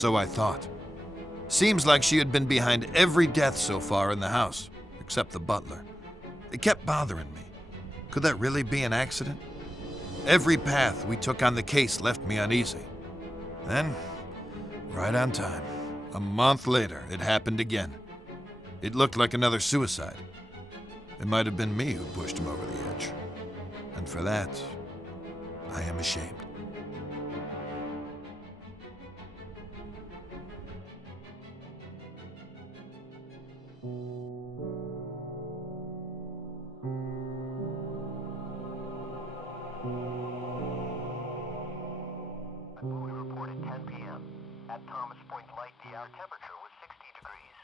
So I thought. Seems like she had been behind every death so far in the house, except the butler. It kept bothering me. Could that really be an accident? Every path we took on the case left me uneasy. Then, right on time, a month later, it happened again. It looked like another suicide. It might have been me who pushed him over the edge. And for that, I am ashamed. We reported 10 p.m. At Thomas Point Light, the air temperature was 60 degrees.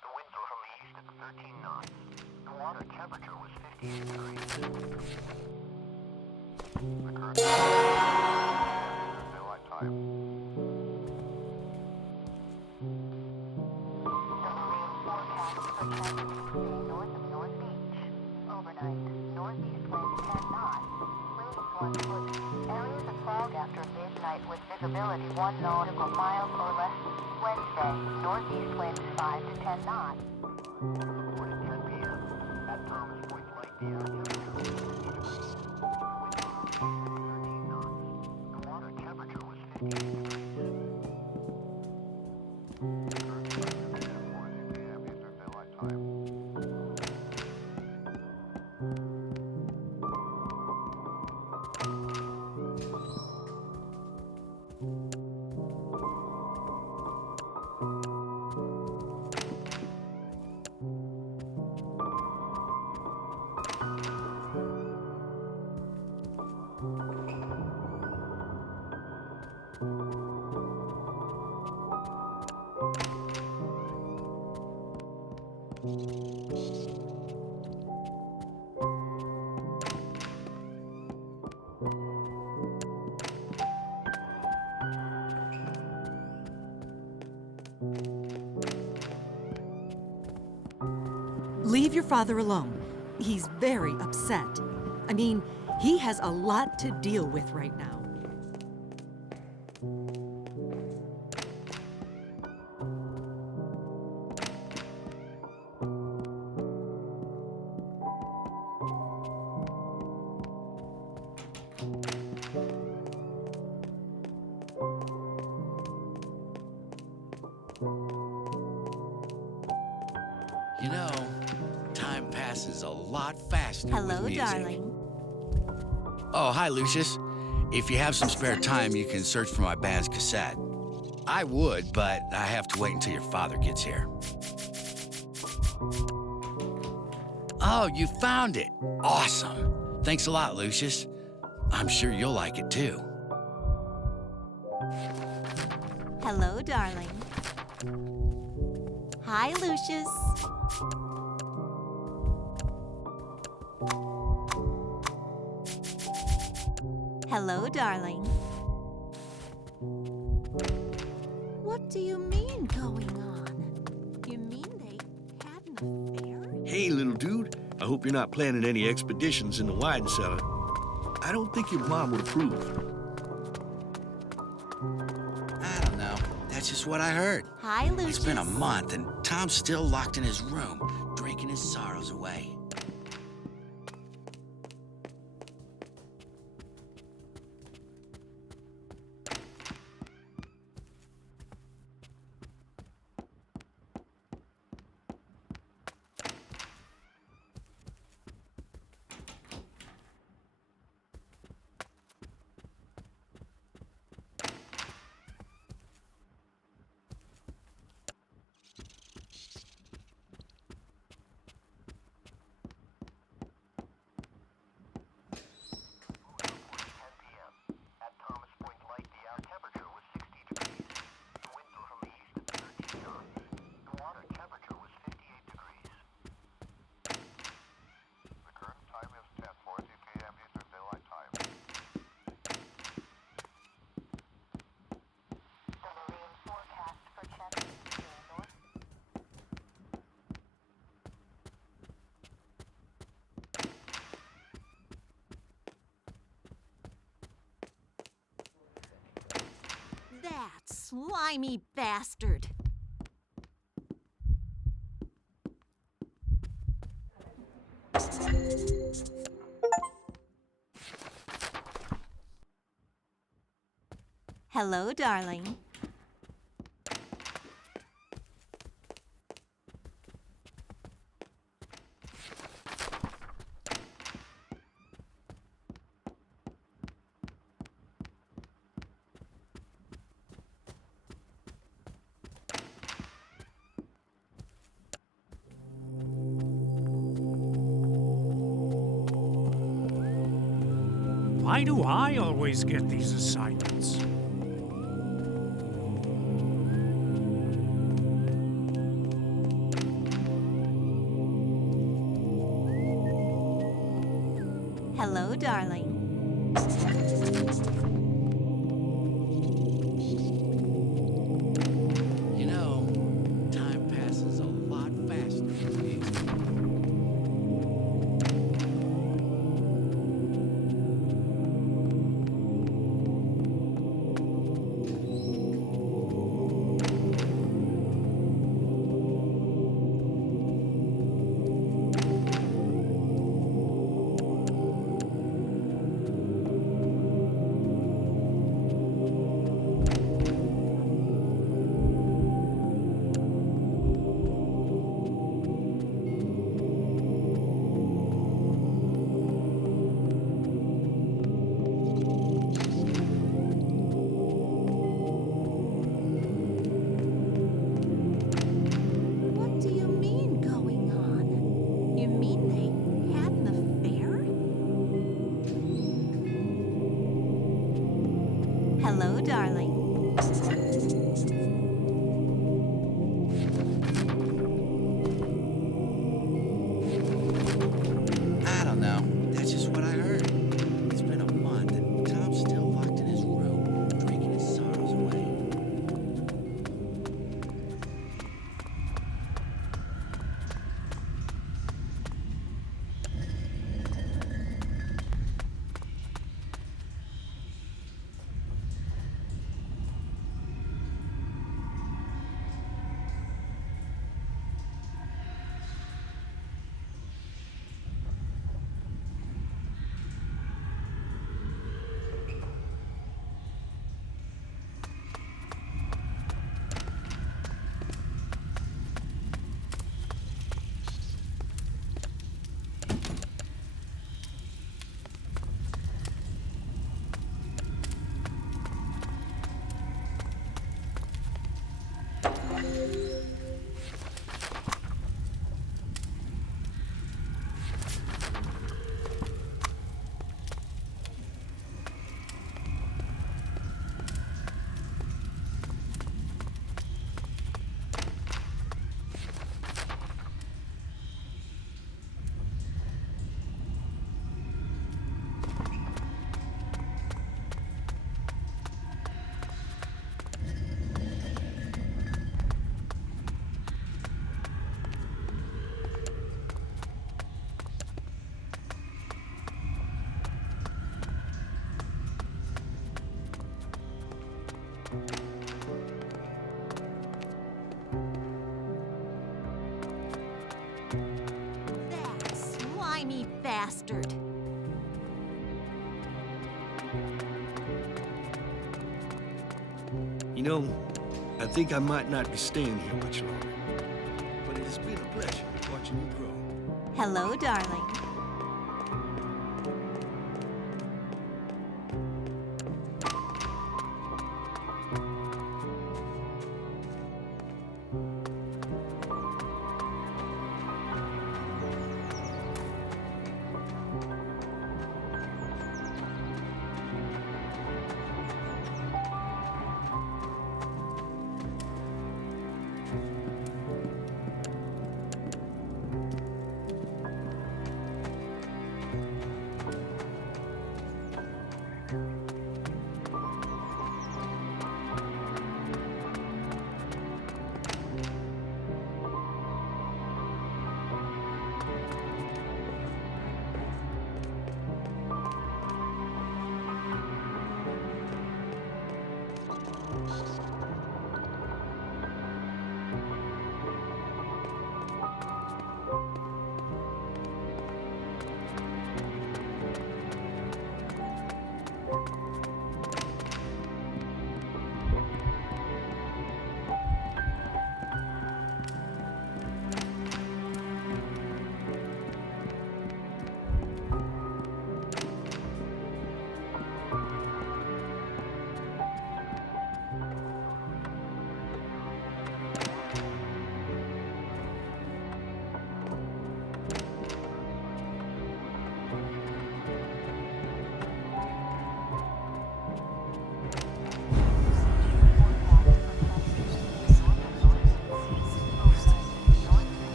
The winds were from the east at 13 knots. The water temperature was 58 degrees. The current daylight time. The marine forecast projects north of North Beach. Overnight, northeast winds 10 knots. Winds 1 foot. Areas of fog after midnight with visibility 1 nautical mile or less. Wednesday, northeast winds 5 to 10 knots. Reported 10 p.m. At Thomas Point Light, the air temperature was 60 degrees. The wind was 13 knots. The water temperature was 58 degrees. Leave your father alone. He's very upset. I mean, he has a lot to deal with right now. You know, time passes a lot faster with Hello, music. darling. Oh, hi, Lucius. If you have some spare time, you can search for my band's cassette. I would, but I have to wait until your father gets here. Oh, you found it. Awesome. Thanks a lot, Lucius. I'm sure you'll like it, too. Hello, darling. Hi, Lucius. Hello, darling. What do you mean going on? You mean they had an affair? Hey, little dude. I hope you're not planning any expeditions in the wine cellar. I don't think your mom would approve. I don't know. That's just what I heard. Hi, Lucius. It's been a month, and Tom's still locked in his room, drinking his sorrows away. slimy bastard. Hello, darling. Why do I always get these assignments? Hello, darling. You know, time passes a lot faster than we expect. What do you mean going on? You mean they had an affair? Hello, darling. I don't know. That's just what I heard. It's been a month and Tom's still locked in his room, drinking his sorrows away. That slimy bastard. You know, I think I might not be staying here much longer. But it has been a pleasure watching you grow. Hello, darling.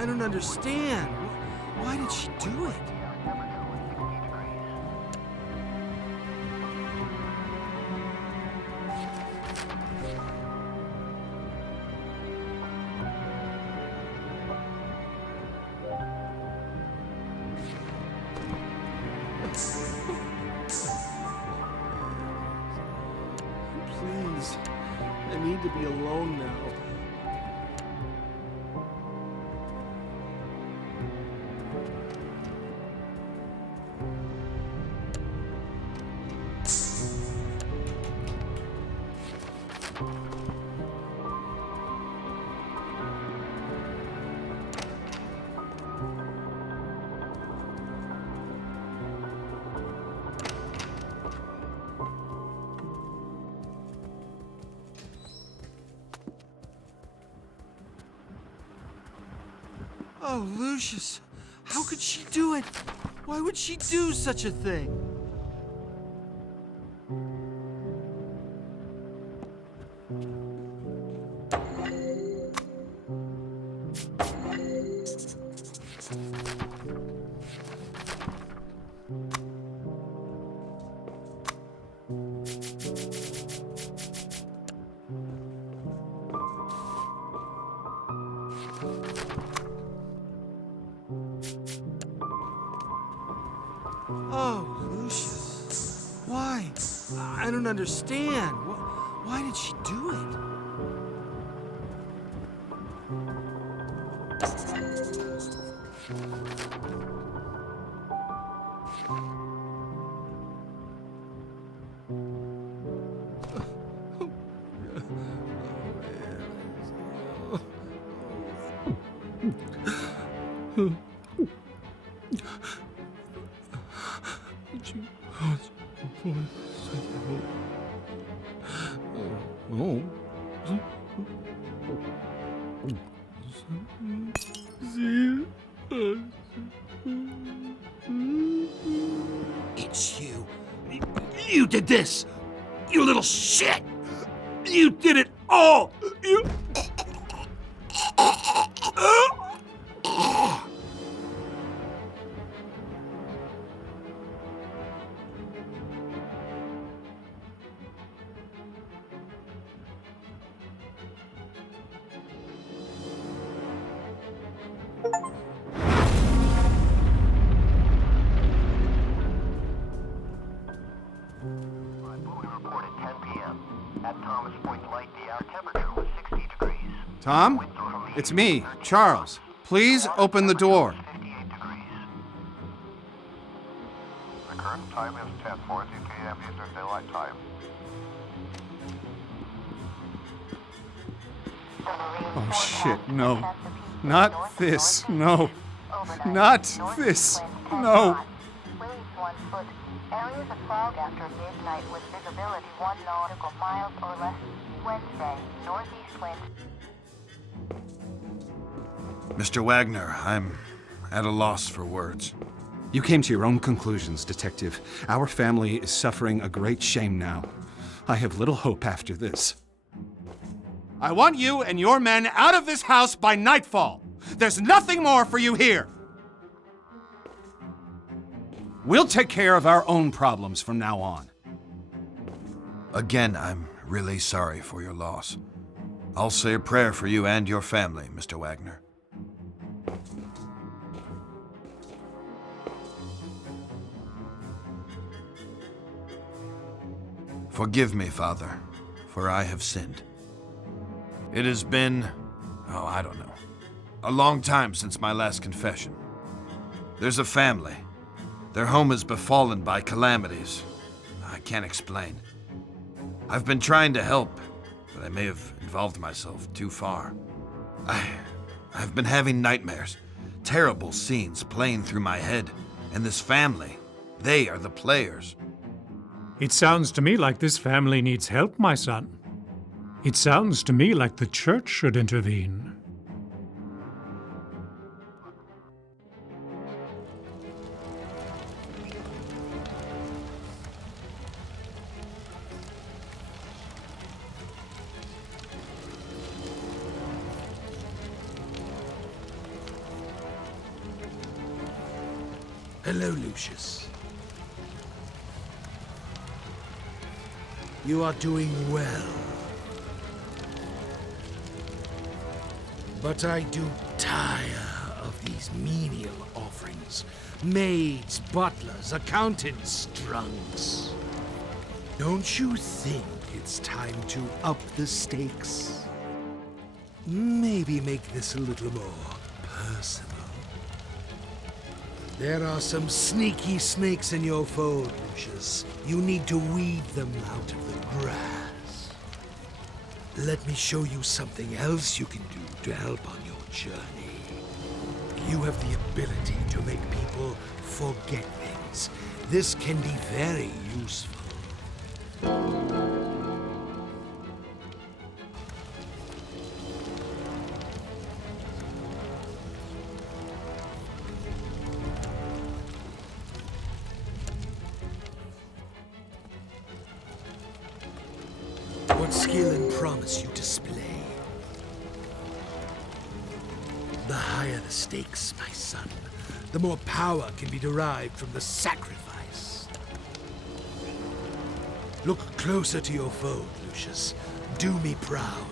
I don't understand. Why did she do it? Please, I need to be alone now. Oh, Lucius, how could she do it? Why would she do such a thing? Oh, Lucius. Why? I don't understand. Why did she do it? It's you. You did this! You little shit! You did it all! You... Tom? It's me, Charles. Please open the door. The current time is 10:40 p.m. Eastern Daylight Time. Oh shit, no. Not this, no. Not this, no. Areas of fog after midnight with visibility 1 nautical miles or less. Wednesday, northeast wind. Mr. Wagner, I'm at a loss for words. You came to your own conclusions, Detective. Our family is suffering a great shame now. I have little hope after this. I want you and your men out of this house by nightfall. There's nothing more for you here. We'll take care of our own problems from now on. Again, I'm really sorry for your loss. I'll say a prayer for you and your family, Mr. Wagner. Forgive me, Father, for I have sinned. It has been, I don't know, a long time since my last confession. There's a family. Their home is befallen by calamities. I can't explain. I've been trying to help, but I may have involved myself too far. I've been having nightmares, terrible scenes playing through my head, and this family, they are the players. It sounds to me like this family needs help, my son. It sounds to me like the church should intervene. Hello, Lucius. You are doing well. But I do tire of these menial offerings. Maids, butlers, accountants, drunks. Don't you think it's time to up the stakes? Maybe make this a little more personal. There are some sneaky snakes in your fold, Lucius. You need to weed them out of the grass. Let me show you something else you can do to help on your journey. You have the ability to make people forget things. This can be very useful. What skill and promise you display. The higher the stakes, my son, the more power can be derived from the sacrifice. Look closer to your foe, Lucius. Do me proud.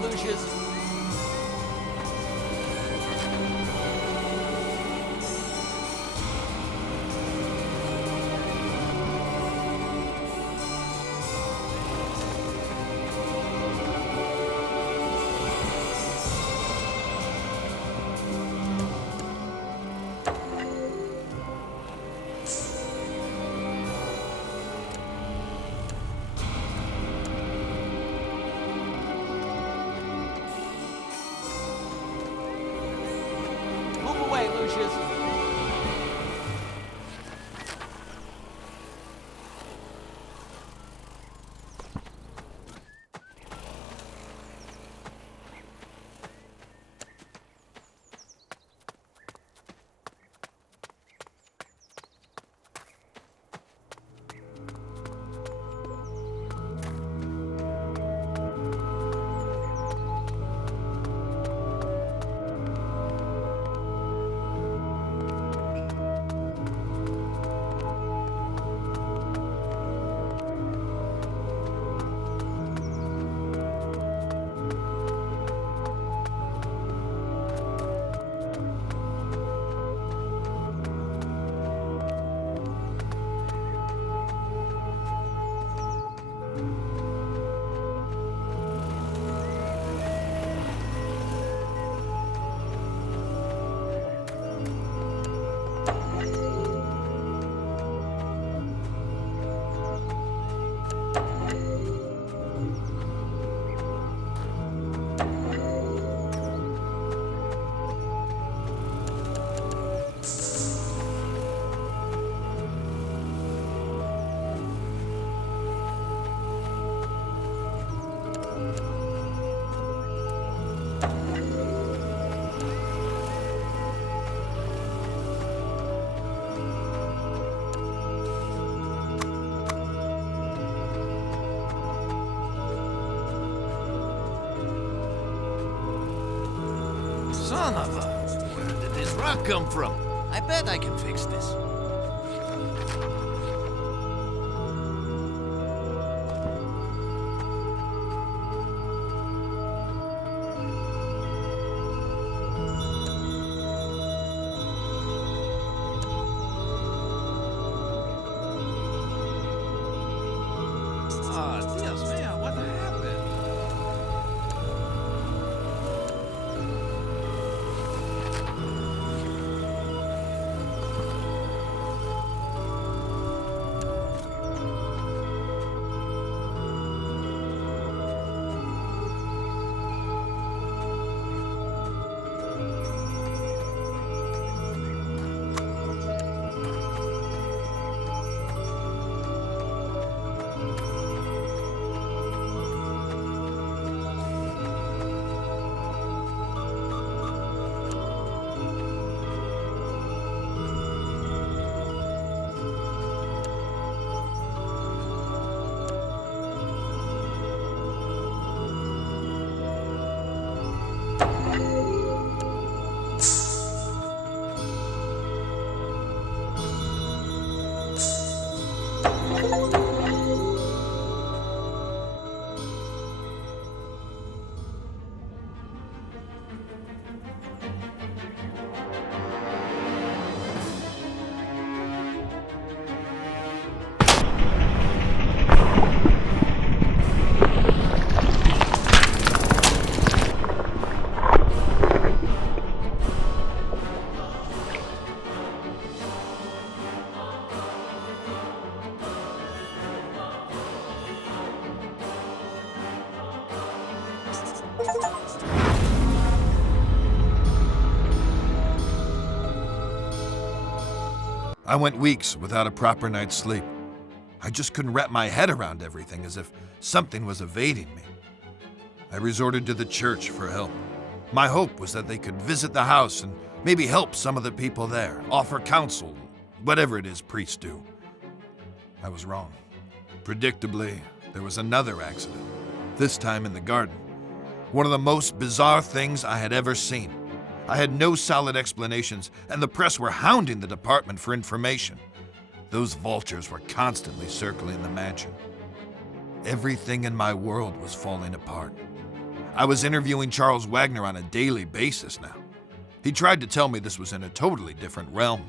Lucius. Lucius. Son of a... Where did this rock come from? I bet I can fix this. Oh, Dios mío, what happened? I went weeks without a proper night's sleep. I just couldn't wrap my head around everything, as if something was evading me. I resorted to the church for help. My hope was that they could visit the house and maybe help some of the people there, offer counsel, whatever it is priests do. I was wrong. Predictably, there was another accident, this time in the garden. One of the most bizarre things I had ever seen. I had no solid explanations, and the press were hounding the department for information. Those vultures were constantly circling the mansion. Everything in my world was falling apart. I was interviewing Charles Wagner on a daily basis now. He tried to tell me this was in a totally different realm.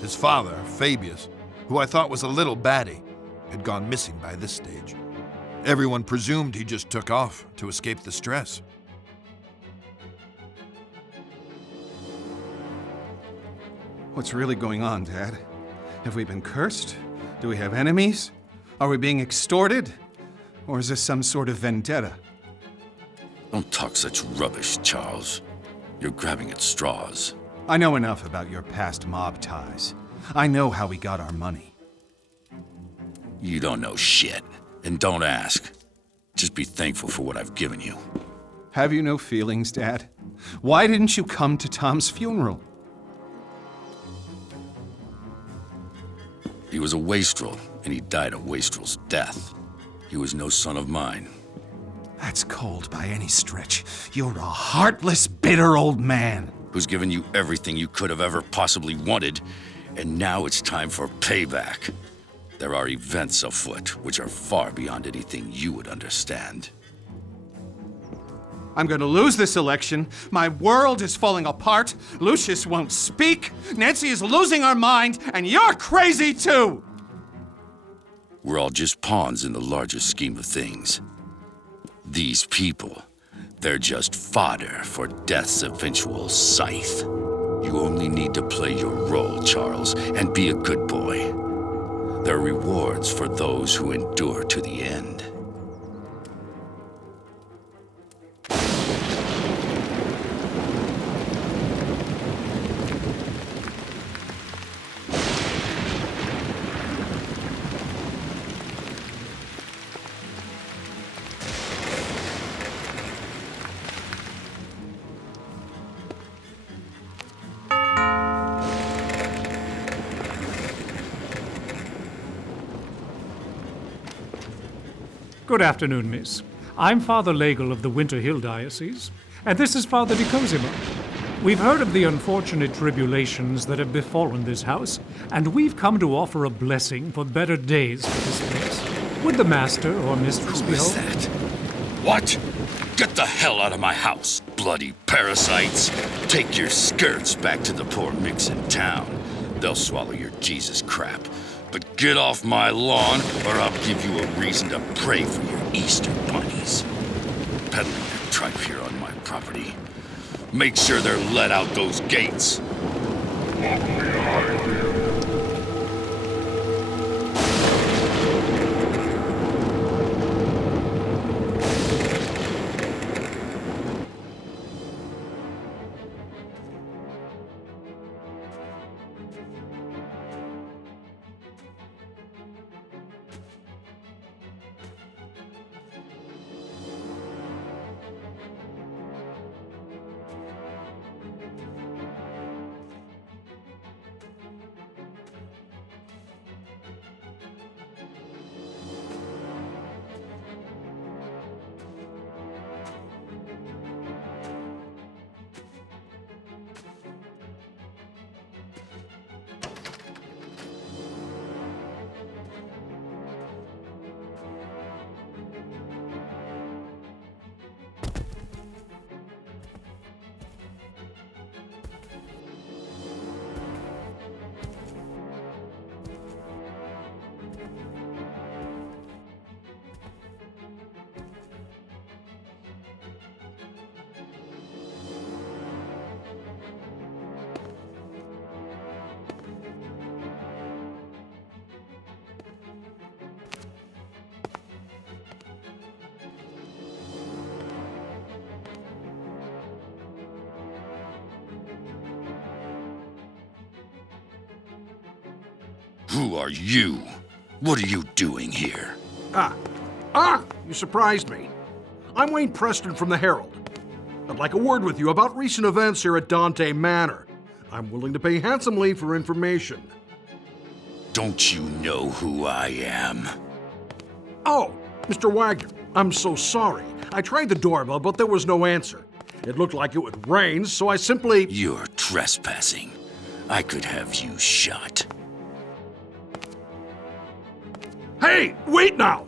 His father, Fabius, who I thought was a little batty, had gone missing by this stage. Everyone presumed he just took off to escape the stress. What's really going on, Dad? Have we been cursed? Do we have enemies? Are we being extorted? Or is this some sort of vendetta? Don't talk such rubbish, Charles. You're grabbing at straws. I know enough about your past mob ties. I know how we got our money. You don't know shit, and don't ask. Just be thankful for what I've given you. Have you no feelings, Dad? Why didn't you come to Tom's funeral? He was a wastrel, and he died a wastrel's death. He was no son of mine. That's cold by any stretch. You're a heartless, bitter old man. Who's given you everything you could have ever possibly wanted, and now it's time for payback. There are events afoot which are far beyond anything you would understand. I'm going to lose this election. My world is falling apart. Lucius won't speak. Nancy is losing her mind, and you're crazy too! We're all just pawns in the larger scheme of things. These people, they're just fodder for death's eventual scythe. You only need to play your role, Charles, and be a good boy. There are rewards for those who endure to the end. Good afternoon, miss. I'm Father Legel of the Winter Hill Diocese, And this is Father Di Cosimo. We've heard of the unfortunate tribulations that have befallen this house, and we've come to offer a blessing for better days for this place. Would the master or mistress Who be is home? that? What? Get the hell out of my house, bloody parasites! Take your skirts back to the poor micks in town. They'll swallow your Jesus crap. But get off my lawn, or I'll give you a reason to pray for your Easter bunnies. Peddling your tripe here on my property. Make sure they're let out those gates. Who are you? What are you doing here? You surprised me. I'm Wayne Preston from the Herald. I'd like a word with you about recent events here at Dante Manor. I'm willing to pay handsomely for information. Don't you know who I am? Oh, Mr. Wagner, I'm so sorry. I tried the doorbell, but there was no answer. It looked like it would rain, so I simply... You're trespassing. I could have you shot. Hey, wait now!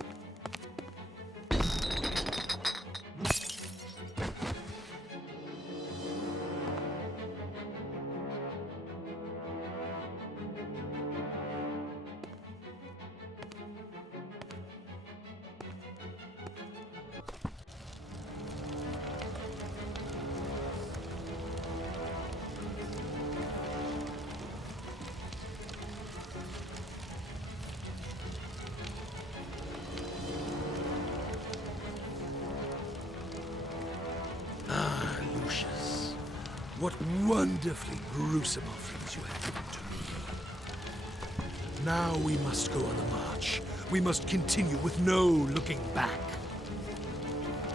Lucius, what wonderfully gruesome offerings you have given to me. Now we must go on the march. We must continue with no looking back.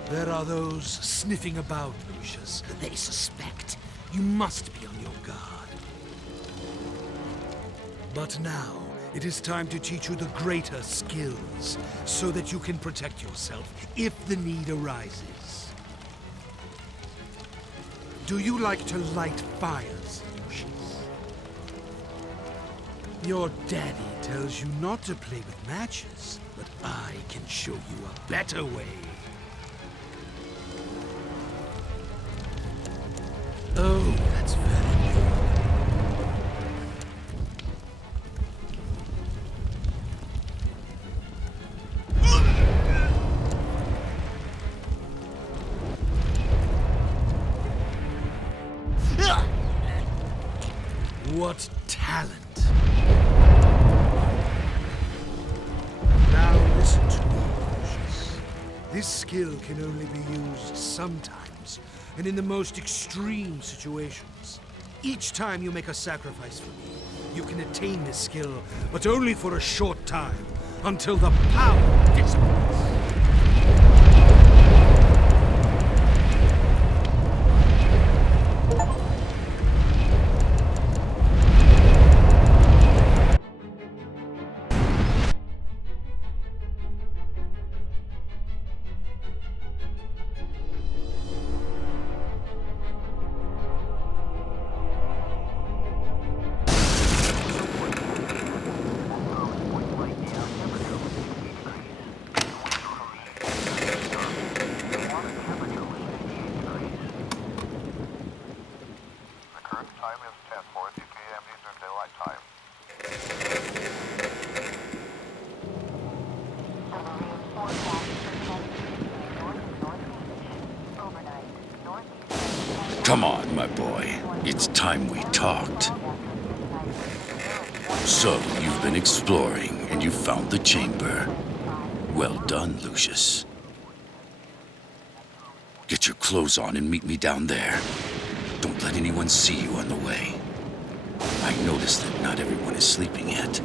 There are those sniffing about, Lucius. They suspect. You must be on your guard. But now, it is time to teach you the greater skills, so that you can protect yourself if the need arises. Do you like to light fires, Lucius? Your daddy tells you not to play with matches, but I can show you a better way. Oh, that's very good. What talent! Now listen to me, Lucius. This skill can only be used sometimes, and in the most extreme situations. Each time you make a sacrifice for me, you can attain this skill, but only for a short time, until the power dissipates. Come on, my boy. It's time we talked. So, you've been exploring, and you found the chamber. Well done, Lucius. Get your clothes on and meet me down there. Don't let anyone see you on the way. I noticed that not everyone is sleeping yet.